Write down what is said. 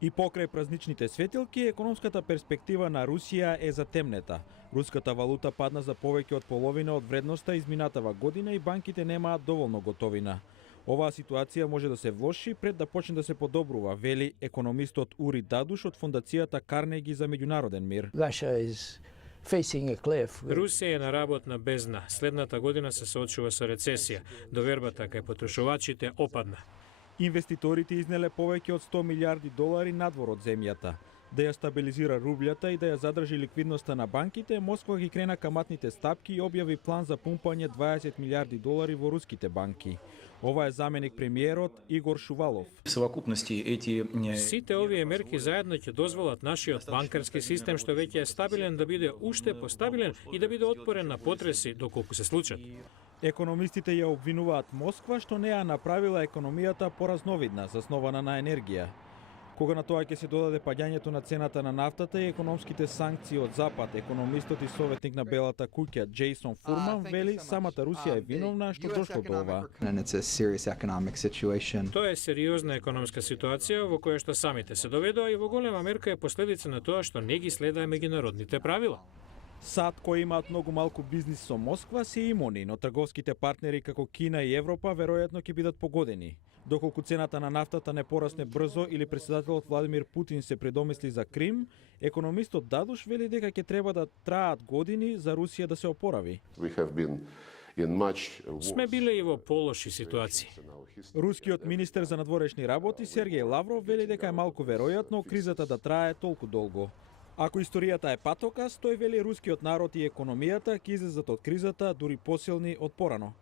И покрај празничните светилки, економската перспектива на Русија е затемнета. Руската валута падна за повеќе од половина од вредноста изминатава година и банките немаат доволно готовина. Оваа ситуација може да се влоши пред да почне да се подобрува, вели економистот Ури Дадуш од фондацијата Карнеги за меѓународен мир. Русија е на работна бездна. Следната година се соочува со рецесија. Довербата кај потрошувачите опадна. Инвеститорите изнеле повеќе од 100 милиарди долари надвор од земјата. Да ја стабилизира рублјата и да ја задржи ликвидноста на банките, Москва ги крена каматните стапки и објави план за пумпање 20 милиарди долари во руските банки. Ова е заменик премиерот Игор Шувалов. Сите овие мерки заедно ќе дозволат нашиот банкарски систем, што веќе е стабилен, да биде уште постабилен и да биде отпорен на потреси доколку се случат. Економистите ја обвинуваат Москва што не ја направила економијата поразновидна, заснована на енергија. Кога на тоа ќе се додаде паѓањето на цената на нафтата и економските санкции од Запад, економистот и советник на Белата куќа Джейсон Фурман вели самата Русија е виновна што дошло до ова. Тоа е сериозна економска ситуација во која што самите се доведоа и во голема мерка е последица на тоа што не ги следаа меѓународните правила. САД, кои имаат многу малку бизнис со Москва, се имуни, но трговските партнери како Кина и Европа веројатно ќе бидат погодени. Доколку цената на нафтата не порасне брзо или председателот Владимир Путин се предомисли за Крим, економистот Дадуш вели дека ќе треба да траат години за Русија да се опорави. Сме биле и во полоши ситуации. Рускиот министер за надворешни работи Сергеј Лавров вели дека е малку веројатно кризата да трае толку долго. Ако историјата е патокас, тој вели рускиот народ и економијата ќе излезат од кризата дури посилни од порано.